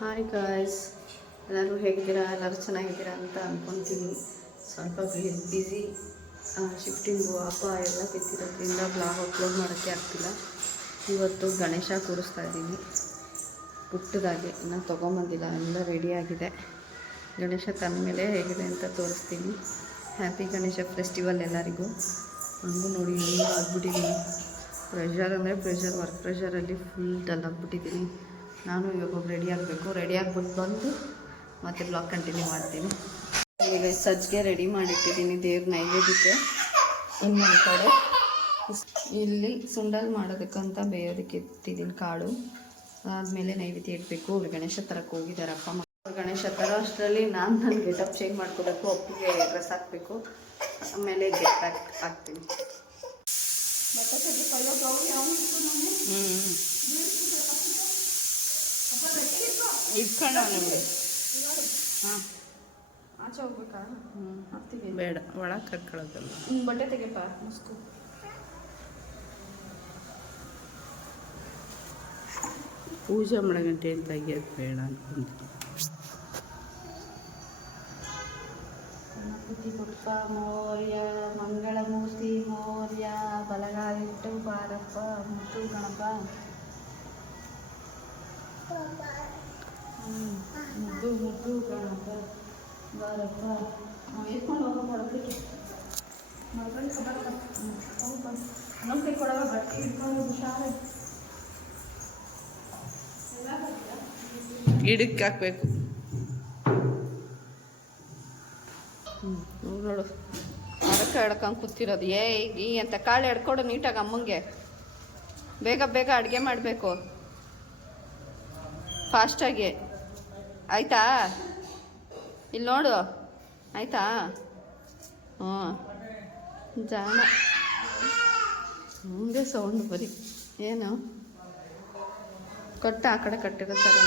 Hi guys, ಎಲ್ಲರೂ ಹೇಗಿದ್ದೀರಾ? ಎಲ್ಲರೂ ಚೆನ್ನಾಗಿದ್ದೀರಾ ಅಂತ ಅಂದ್ಕೊತೀನಿ. ಸ್ವಲ್ಪ ಬ್ಯುಸಿ ಶಿಫ್ಟಿಂಗು ಹಬ್ಬ ಎಲ್ಲ ಬಿತ್ತಿರೋದ್ರಿಂದ ಬ್ಲಾಗ್ ಅಪ್ಲೋಡ್ ಮಾಡೋಕ್ಕೆ ಆಗ್ತಿಲ್ಲ. ಇವತ್ತು ಗಣೇಶ ಕೂರಿಸ್ತಾ ಇದ್ದೀನಿ ಪುಟ್ಟದಾಗಿ, ಇನ್ನೂ ತೊಗೊಂಬಂದಿಲ್ಲ, ಎಲ್ಲ ರೆಡಿಯಾಗಿದೆ. ಗಣೇಶ ತಂದಮೇಲೆ ಹೇಗಿದೆ ಅಂತ ತೋರಿಸ್ತೀನಿ. ಹ್ಯಾಪಿ ಗಣೇಶ ಫೆಸ್ಟಿವಲ್ ಎಲ್ಲರಿಗೂ. ನನಗೂ ನೋಡಿ ಎಲ್ಲ ಆಗ್ಬಿಟ್ಟಿದ್ದೀನಿ. ಪ್ರೆಷರ್ ಅಂದರೆ ಪ್ರೆಷರ್, ವರ್ಕ್ ಪ್ರೆಷರಲ್ಲಿ ಫುಲ್ ಡಲ್ ಆಗಿಬಿಟ್ಟಿದ್ದೀನಿ. ನಾನು ಇವಾಗ ರೆಡಿ ಆಗಬೇಕು. ರೆಡಿ ಆಗ್ಬಿಟ್ಟು ಬಂದು ಮತ್ತೆ ಬ್ಲಾಗ್ ಕಂಟಿನ್ಯೂ ಮಾಡ್ತೀನಿ. ಈಗ ಸಜ್ಜಿಗೆ ರೆಡಿ ಮಾಡಿಟ್ಟಿದ್ದೀನಿ ದೇವ್ರ ನೈವೇದ್ಯಕ್ಕೆ. ಇನ್ನೊಂದು ಕಡೆ ಇಲ್ಲಿ ಸುಂಡಲ್ ಮಾಡೋದಕ್ಕಂತ ಬೇಯೋದಕ್ಕೆ ಇಟ್ಟಿದ್ದೀನಿ ಕಾಳು. ಆದಮೇಲೆ ನೈವೇದ್ಯ ಇಡಬೇಕು. ಅವ್ರು ಗಣೇಶ ತರಕ್ಕೆ ಹೋಗಿದ್ದಾರಪ್ಪ. ಗಣೇಶ ಥರ ಅಷ್ಟರಲ್ಲಿ ನಾನು ನನ್ನ ಗೆಟಪ್ ಚೇಂಜ್ ಮಾಡ್ಕೋಬೇಕು. ಒಪ್ಪಿಗೆ ಡ್ರೆಸ್ ಹಾಕಬೇಕು, ಆಮೇಲೆ ಗೆಟ್ ಹಾಕ್ತೀನಿ. ಇಟ್ಕೊಂಡು ನಮಗೆ ಹಾಂ ಆಚೆ ಹೋಗ್ಬೇಕಾ? ಹಾಕ್ತೀವಿ. ಬೇಡ, ಒಳಗೆ ಕರ್ಕೊಳ್ಳೋದಲ್ಲ. ಬಟ್ಟೆ ತೆಗೆಪ್ಪ ಮುಸ್ಕು. ಪೂಜೆ ಮಾಡಗಂಟೆ ಅಂತ ತೆಗಿಯೋದು ಬೇಡ ಅನ್ಕೊಂಡು. ಗಣಪತಿ ಬಪ್ಪ ಮೌರ್ಯ, ಮಂಗಳಮೂರ್ತಿ ಮೌರ್ಯ, ಬಲಗಾಲಿಟ್ಟು ಬಾರಪ್ಪ ಮುತ್ತು ಗಣಪ. ಮುದ್ದು ಮುದ್ದು ಗಣಪ ಬಾರಪ್ಪ. ಎತ್ಕೊಂಡು ಹೋಗೋ ಹೊರಗಡೆ ಮರಗಳಿಗೆ ಬರಪ್ಪ. ನಮಗೆ ಕೊಡವ ಬಟ್ಟೆ ಇಟ್ಕೊಂಡು ಹುಷಾರು. ಗಿಡಕ್ಕೆ ಹಾಕ್ಬೇಕು. ನೋಡು ಮರಕ್ಕೆ ಎಡ್ಕೊಂಡು ಕೂತಿರೋದು. ಈ ಅಂತ ಕಾಳು ಎಡ್ಕೊಡು ನೀಟಾಗಿ ಅಮ್ಮಂಗೆ. ಬೇಗ ಬೇಗ ಅಡುಗೆ ಮಾಡಬೇಕು ಫಾಸ್ಟಾಗಿ, ಆಯಿತಾ? ಇಲ್ಲಿ ನೋಡು, ಆಯಿತಾ? ಹ್ಞೂ ಜಾಣ ಮುಂದೆ ಸೌಂಡ್ ಬರೀ. ಏನು ಕಟ್ಟ ಆ ಕಡೆ ಕಟ್ಟಿರುತ್ತಾರೆ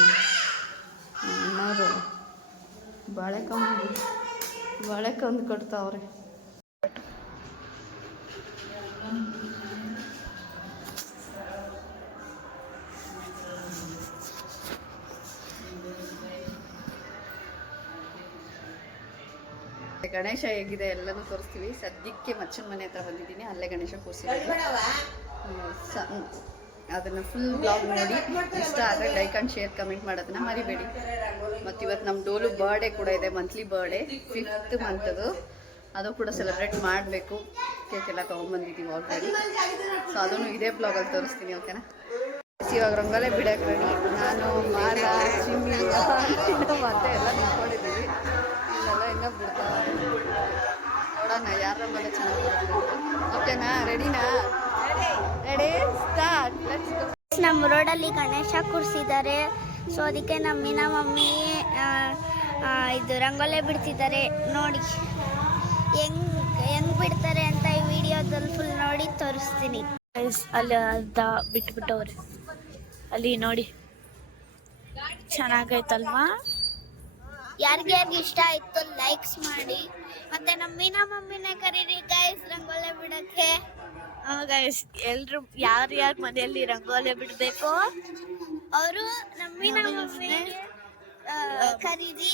ನೋಡು. ಬಾಳೆಕಂದು ಕಟ್ತಾವ್ರೆ. ಗಣೇಶ ಹೇಗಿದೆ ಎಲ್ಲನೂ ತೋರಿಸ್ತೀವಿ. ಸದ್ಯಕ್ಕೆ ಮಚ್ಚನ ಮನೆ ಹತ್ರ ಬಂದಿದ್ದೀನಿ. ಅಲ್ಲೇ ಗಣೇಶ ಕೂರಿಸಿದ್ದೀನಿ. ಅದನ್ನು ಫುಲ್ ಬ್ಲಾಗ್ ನೋಡಿ ಇಷ್ಟ ಆದರೆ ಲೈಕ್ ಆ್ಯಂಡ್ ಶೇರ್ ಕಮೆಂಟ್ ಮಾಡೋದನ್ನ ಮರಿಬೇಡಿ. ಮತ್ತು ಇವತ್ತು ನಮ್ಮ ಡೋಲು ಬರ್ಡೇ ಕೂಡ ಇದೆ, ಮಂತ್ಲಿ ಬರ್ಡೇ 5th ಮಂತದು. ಅದು ಕೂಡ ಸೆಲೆಬ್ರೇಟ್ ಮಾಡಬೇಕು. ಕೇಕ್ ಎಲ್ಲ ತೊಗೊಂಬಂದಿದ್ದೀವಿ ಆಲ್ರೆಡಿ. ಸೊ ಅದನ್ನು ಇದೇ ಬ್ಲಾಗಲ್ಲಿ ತೋರಿಸ್ತೀನಿ, ಓಕೆನಾ? ಇವಾಗ ರಂಗೋಲೆ ಬಿಡಕ್ಕೆ ರೆಡಿ. ನಾನು ಮಾಲ ಚಿನ್ನಿ ಮತ್ತೆ ಎಲ್ಲ ನಿಂತ್ಕೊಂಡಿದ್ದೀವಿ. ಇಲ್ಲೆಲ್ಲ ಇನ್ನೂ ಬಿಡ್ತಾ ನೋಡೋಣ ಯಾರ ರಂಗೋಲೆ ಚೆನ್ನಾಗಿ ಬರುತ್ತೆ. ಓಕೆನಾ? ರೆಡಿನಾ? Ready start. Let's go. ನಮ್ಮ ರೋಡಲ್ಲಿ ಗಣೇಶ ಕೂರಿಸಿದ್ದಾರೆ. ಸೊ ಅದಕ್ಕೆ ನಮ್ಮಿನ ಮಮ್ಮಿ ಇದು ರಂಗೋಲೆ ಬಿಡ್ತಿದ್ದಾರೆ. ನೋಡಿ ಹೆಂಗ್ ಬಿಡ್ತಾರೆ ಅಂತ ಈ ವಿಡಿಯೋದಲ್ಲಿ ಫುಲ್ ನೋಡಿ ತೋರಿಸ್ತೀನಿ. ಅಲ್ಲಿ ಅರ್ಧ ಬಿಟ್ಬಿಟ್ಟವ್ರೆ. ಅಲ್ಲಿ ನೋಡಿ ಚೆನ್ನಾಗೈತಲ್ವಾ? ಯಾರಿಗ್ಯಾರಿಗೆ ಇಷ್ಟ ಆಯ್ತು ಲೈಕ್ಸ್ ಮಾಡಿ. ಮತ್ತೆ ನಮ್ಮಿನ ಮಮ್ಮಿನೇ ಕರೀರಿ ಗೈಸ್ ರಂಗೋಲೆ ಬಿಡಕ್ಕೆ. ಗೈಸ್ ಎಲ್ರು ಯಾರ್ಯಾರ ಮನೆಯಲ್ಲಿ ರಂಗೋಲೆ ಬಿಡಬೇಕು ಅವರು ನಮ್ಮಿನ ಮಮ್ಮಿಗೆ ಕರೀರಿ.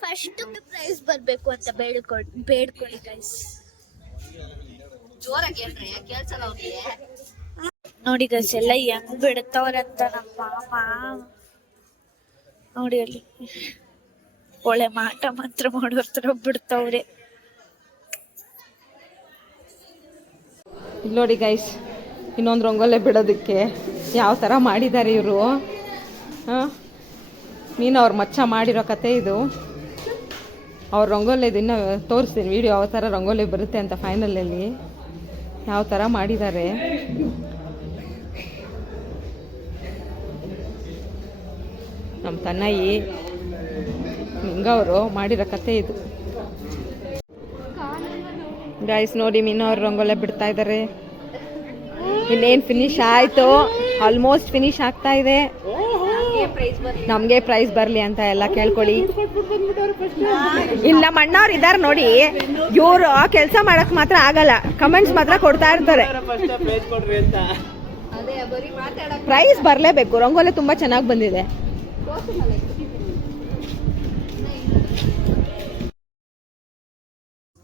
ಫಸ್ಟ್ ಪ್ರೈಸ್ ಬರಬೇಕು ಅಂತ ಬೇಡ್ಕೊಳ್ಳಿ ಗೈಸ್. ಜೋರಾಗಿ ಹೇಳ್ರಿ, ಕೇಳ್ಸಲ್ಲ ಅವ್ರಿಗೆ. ನೋಡಿ ಗೈಸ್ ಎಲ್ಲ ಹೆಂಗ್ ಬಿಡ್ತವ್ರಂತ ನಮ್ಮ ಮಾಮ. ನೋಡಿ ಅಲ್ಲಿ ಒಳ್ಳೆ ಮಾಟ ಮಾತ್ರ ಮಾಡೋರ್ತರ ಬಿಡ್ತವ್ರೆ. ಇಲ್ಲಿ ನೋಡಿ ಗೈಸ್, ಇನ್ನೊಂದು ರಂಗೋಲೆ ಬಿಡೋದಕ್ಕೆ ಯಾವ ಥರ ಮಾಡಿದ್ದಾರೆ ಇವರು. ನೀನು ಅವ್ರ ಮಚ್ಚ ಮಾಡಿರೋ ಕತೆ ಇದು. ಅವ್ರ ರಂಗೋಲಿದು ಇನ್ನೂ ತೋರಿಸ್ತೀನಿ ವಿಡಿಯೋ, ಯಾವ ಥರ ರಂಗೋಲಿ ಬರುತ್ತೆ ಅಂತ ಫೈನಲಲ್ಲಿ ಯಾವ ಥರ ಮಾಡಿದ್ದಾರೆ. ನಮ್ಮ ತನ್ನಯ್ಯಿ ಹಿಂಗವರು ಮಾಡಿರೋ ಕತೆ ಇದು ಗೈಸ್. ನೋಡಿ ಮೀನು ಅವ್ರು ರಂಗೋಲೆ ಬಿಡ್ತಾ ಇದ್ದಾರೆ. ಇನ್ನೇನು ಫಿನಿಶ್ ಆಯಿತು, ಆಲ್ಮೋಸ್ಟ್ ಫಿನಿಶ್ ಆಗ್ತಾ ಇದೆ. ನಮಗೆ ಪ್ರೈಸ್ ಬರಲಿ ಅಂತ ಎಲ್ಲ ಕೇಳ್ಕೊಳ್ಳಿ. ಇಲ್ಲಿ ನಮ್ಮ ಅಣ್ಣವ್ರು ಇದ್ದಾರೆ ನೋಡಿ, ಇವರು ಕೆಲಸ ಮಾಡಕ್ ಮಾತ್ರ ಆಗಲ್ಲ, ಕಮೆಂಟ್ಸ್ ಮಾತ್ರ ಕೊಡ್ತಾ ಇರ್ತಾರೆ. ಪ್ರೈಸ್ ಬರಲೇಬೇಕು. ರಂಗೋಲಿ ತುಂಬಾ ಚೆನ್ನಾಗಿ ಬಂದಿದೆ.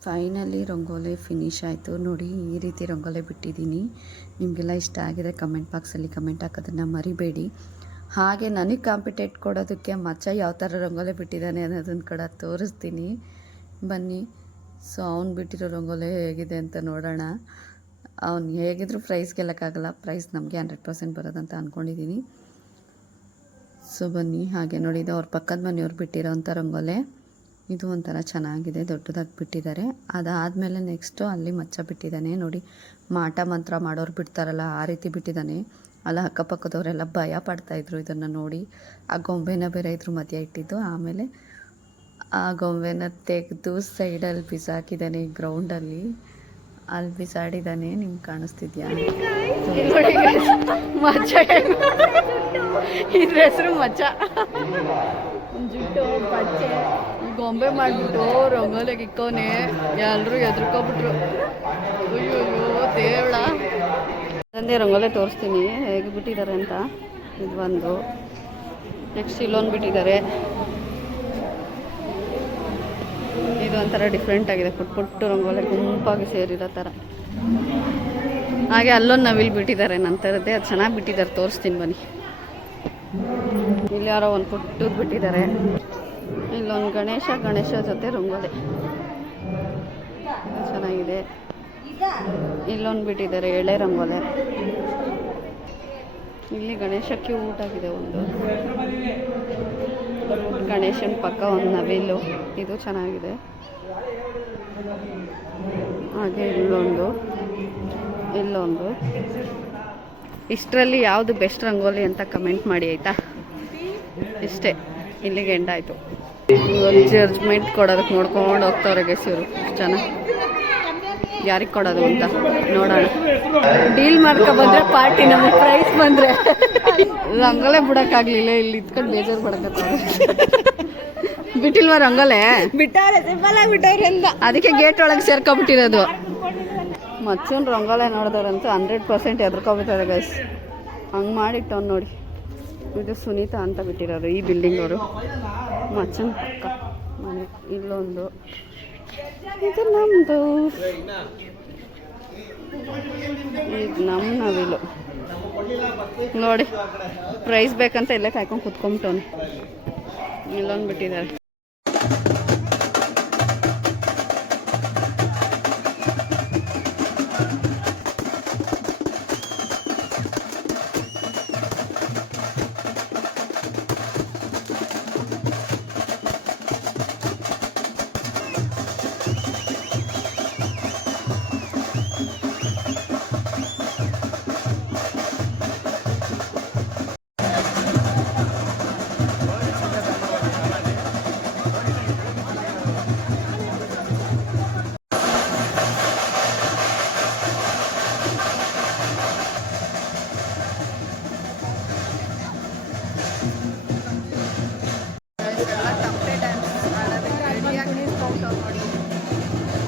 ಫೈನಲಿ ರಂಗೋಲಿ ಫಿನಿಶ್ ಆಯಿತು ನೋಡಿ. ಈ ರೀತಿ ರಂಗೋಲಿ ಬಿಟ್ಟಿದ್ದೀನಿ. ನಿಮಗೆಲ್ಲ ಇಷ್ಟ ಆಗಿದೆ ಕಮೆಂಟ್ ಬಾಕ್ಸಲ್ಲಿ ಕಮೆಂಟ್ ಹಾಕೋದನ್ನು ಮರಿಬೇಡಿ. ಹಾಗೆ ನನಗೆ ಕಾಂಪಿಟೇಟ್ ಕೊಡೋದಕ್ಕೆ ಮಚ್ಚ ಯಾವ ಥರ ರಂಗೋಲಿ ಬಿಟ್ಟಿದ್ದಾನೆ ಅನ್ನೋದನ್ನು ಕೂಡ ತೋರಿಸ್ತೀನಿ ಬನ್ನಿ. ಸೊ ಅವ್ನು ಬಿಟ್ಟಿರೋ ರಂಗೋಲಿ ಹೇಗಿದೆ ಅಂತ ನೋಡೋಣ. ಅವ್ನು ಹೇಗಿದ್ರು ಪ್ರೈಸ್ ಗೆಲ್ಲಕ್ಕಾಗಲ್ಲ, ಪ್ರೈಸ್ ನಮಗೆ 100% ಬರೋದಂತ ಅಂದ್ಕೊಂಡಿದ್ದೀನಿ. ಸೊ ಬನ್ನಿ. ಹಾಗೆ ನೋಡಿ, ಇದು ಅವ್ರ ಪಕ್ಕದ ಮನೆಯವ್ರು ಬಿಟ್ಟಿರೋ ಅಂಥ ರಂಗೋಲೆ. ಇದು ಒಂಥರ ಚೆನ್ನಾಗಿದೆ, ದೊಡ್ಡದಾಗಿ ಬಿಟ್ಟಿದ್ದಾರೆ. ಅದಾದಮೇಲೆ ನೆಕ್ಸ್ಟು ಅಲ್ಲಿ ಮಚ್ಚ ಬಿಟ್ಟಿದ್ದಾನೆ ನೋಡಿ. ಮಾಟ ಮಂತ್ರ ಮಾಡೋರು ಬಿಡ್ತಾರಲ್ಲ ಆ ರೀತಿ ಬಿಟ್ಟಿದ್ದಾನೆ. ಅಲ್ಲ ಅಕ್ಕಪಕ್ಕದವರೆಲ್ಲ ಭಯ ಪಡ್ತಾಯಿದ್ರು ಇದನ್ನು ನೋಡಿ. ಆ ಗೊಂಬೆನ ಬೇರೆ ಇದ್ರ ಮಧ್ಯೆ ಇಟ್ಟಿದ್ದು. ಆಮೇಲೆ ಆ ಗೊಂಬೆನ ತೆಗೆದು ಸೈಡಲ್ಲಿ ಬಿಸಾಕಿದ್ದಾನೆ ಗ್ರೌಂಡಲ್ಲಿ. ಅಲ್ಲಿ ಬಿಸಾಡಿದ್ದಾನೆ. ನಿಮ್ಗೆ ಕಾಣಿಸ್ತಿದ್ಯಾ? ಮಚ್ಚ, ಇದ್ರ ಹೆಸರು ಮಚ್ಚ. ಜುಟ್ಟು ಬಚ್ಚೆ ಗೊಂಬೆ ಮಾಡಿಬಿಟ್ಟು ರಂಗೋಲಿಗೆ ಇಕ್ಕೋನೆ. ಎಲ್ಲರೂ ಎದ್ರುಕೊಬಿಟ್ರು. ಅಯ್ಯೋ ದೇವಳ. ತಂದೆ ರಂಗೋಲಿ ತೋರಿಸ್ತೀನಿ ಹೇಗೆ ಬಿಟ್ಟಿದ್ದಾರೆ ಅಂತ. ಇದು ಒಂದು. ನೆಕ್ಸ್ಟ್ ಇಲ್ಲೊಂದು ಬಿಟ್ಟಿದ್ದಾರೆ. ಇದು ಒಂಥರ ಡಿಫ್ರೆಂಟ್ ಆಗಿದೆ, ಪುಟ್ಟು ರಂಗೋಲಿ ಗುಂಪಾಗಿ ಸೇರಿರೋ ಥರ. ಹಾಗೆ ಅಲ್ಲೊಂದು ನವಿಲ್ ಬಿಟ್ಟಿದ್ದಾರೆ ನಂತರದ್ದೇ, ಅದು ಚೆನ್ನಾಗಿ ಬಿಟ್ಟಿದ್ದಾರೆ, ತೋರಿಸ್ತೀನಿ ಬನ್ನಿ. ಇಲ್ಲಿ ಯಾರೋ ಒಂದು ಪುಟ್ಟದ್ದು ಬಿಟ್ಟಿದ್ದಾರೆ. ಇಲ್ಲೊಂದು ಗಣೇಶ ಜೊತೆ ರಂಗೋಲಿ ಚೆನ್ನಾಗಿದೆ. ಇಲ್ಲೊಂದು ಬಿಟ್ಟಿದ್ದಾರೆ ಎಳೆ ರಂಗೋಲಿ. ಇಲ್ಲಿ ಗಣೇಶ ಕ್ಯೂಟ್ ಆಗಿದೆ. ಒಂದು ಗಣೇಶನ ಪಕ್ಕ ಒಂದು ನವಿಲು, ಇದು ಚೆನ್ನಾಗಿದೆ. ಹಾಗೆ ಇಲ್ಲೊಂದು. ಇಷ್ಟರಲ್ಲಿ ಯಾವುದು ಬೆಸ್ಟ್ ರಂಗೋಲಿ ಅಂತ ಕಮೆಂಟ್ ಮಾಡಿ ಆಯಿತಾ? ಇಷ್ಟೇ, ಇಲ್ಲಿಗೆ ಎಂಡ್ ಆಯಿತು. ಒಂದು ಜಡ್ಜ್ಮೆಂಟ್ ಕೊಡೋದಕ್ಕೆ ನೋಡ್ಕೊಂಡು ಹೋಗ್ತವ್ರೆ ಗೆಸ್ ಇವರು. ಚೆನ್ನಾಗಿ ಯಾರಿಗೆ ಕೊಡೋದು ಅಂತ ನೋಡೋಣ. ಡೀಲ್ ಮಾಡ್ಕೊಬಂದ್ರೆ ಪಾರ್ಟಿ, ನಮಗೆ ಪ್ರೈಸ್ ಬಂದರೆ. ರಂಗೋಲೆ ಬಿಡೋಕ್ಕಾಗಲಿಲ್ಲ, ಇಲ್ಲಿ ಇತ್ಕೊಂಡು ಬೇಜಾರು ಪಡ್ಕೊತಾರೆ. ಬಿಟ್ಟಿಲ್ವಾ ರಂಗೋಲೆ? ಬಿಟ್ಟಾರೆ, ಸಿಂಪಲ್ ಆಗಿ ಬಿಟ್ಟವ್ರೆ ಅಂತ. ಅದಕ್ಕೆ ಗೇಟ್ ಒಳಗೆ ಸೇರ್ಕೊಬಿಟ್ಟಿರೋದು. ಮಚ್ಚನ್ ರಂಗೋಲೆ ನೋಡಿದವ್ರಂತೂ 100% ಎದ್ರಕೊಬಿಟ್ಟಾರೆ ಗೈಸ್. ಹಂಗೆ ಮಾಡಿಟ್ಟವ್ನು ನೋಡಿ. ಇದು ಸುನೀತಾ ಅಂತ ಬಿಟ್ಟಿರೋರು, ಈ ಬಿಲ್ಡಿಂಗ್ ಅವರು. ಮಚ್ಚನ್ ಪಕ್ಕ ಮನೆ. ಇಲ್ಲೊಂದು. ಇದು ನಮ್ಮದು. ಇದು ನಮ್ಮ ನವಿಲು ನೋಡಿ. ಪ್ರೈಸ್ ಬೇಕಂತ ಇಲ್ಲೇ ಕಾಯ್ಕೊಂಡು ಕುತ್ಕೊಂಬಿಟ್ಟವನು. ಇಲ್ಲೊಂದು ಬಿಟ್ಟಿದ್ದಾರೆ.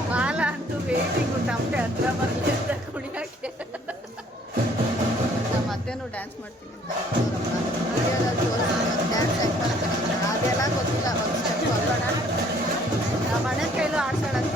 ಮಾಲ ಅಂತೂ ವೇಟಿಂಗು ತಮ್ಮಟೆ ಹತ್ರ ಬರಲಿ ಅಂತ ಕುಣಿಯೋಕ್ಕೆ. ನಮ್ಮ ಅತ್ತೆನೂ ಡ್ಯಾನ್ಸ್ ಮಾಡ್ತೀನಿ ಅಂತ ಡ್ಯಾನ್ಸ್ ಅದೆಲ್ಲ ಗೊತ್ತಿಲ್ಲ. ಒಂದು ಸ್ಟೆಪ್ ಬರೋಣ. ನಮ್ಮ ಅಣ್ಣನ ಕೈಲೂ ಆಡ್ಸಾಡಕ್ಕೆ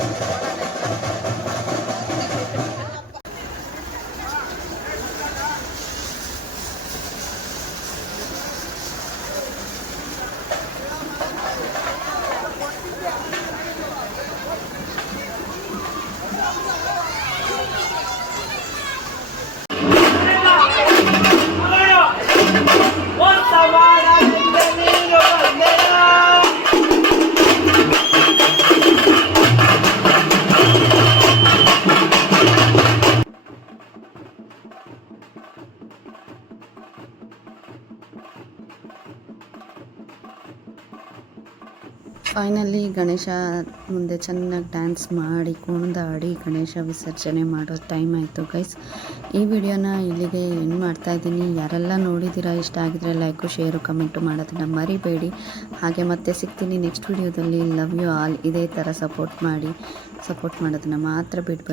ಫೈನಲಿ ಗಣೇಶ ಮುಂದೆ ಚೆನ್ನಾಗಿ ಡ್ಯಾನ್ಸ್ ಮಾಡಿ ಕುಣಿದಾಡಿ ಗಣೇಶ ವಿಸರ್ಜನೆ ಮಾಡೋ ಟೈಮ್ ಆಯಿತು ಗೈಸ್. ಈ ವಿಡಿಯೋನ ಇಲ್ಲಿಗೆ ಎಂಡ್ ಮಾಡ್ತಾ ಇದ್ದೀನಿ. ಯಾರೆಲ್ಲ ನೋಡಿದ್ದೀರಾ, ಇಷ್ಟ ಆಗಿದ್ರೆ ಲೈಕು ಶೇರು ಕಮೆಂಟು ಮಾಡೋದನ್ನು ಮರಿಬೇಡಿ. ಹಾಗೆ ಮತ್ತೆ ಸಿಗ್ತೀನಿ ನೆಕ್ಸ್ಟ್ ವಿಡಿಯೋದಲ್ಲಿ. Love you all. ಇದೇ ಥರ ಸಪೋರ್ಟ್ ಮಾಡೋದನ್ನು ಮಾತ್ರ ಬಿಡಬೇಡಿ.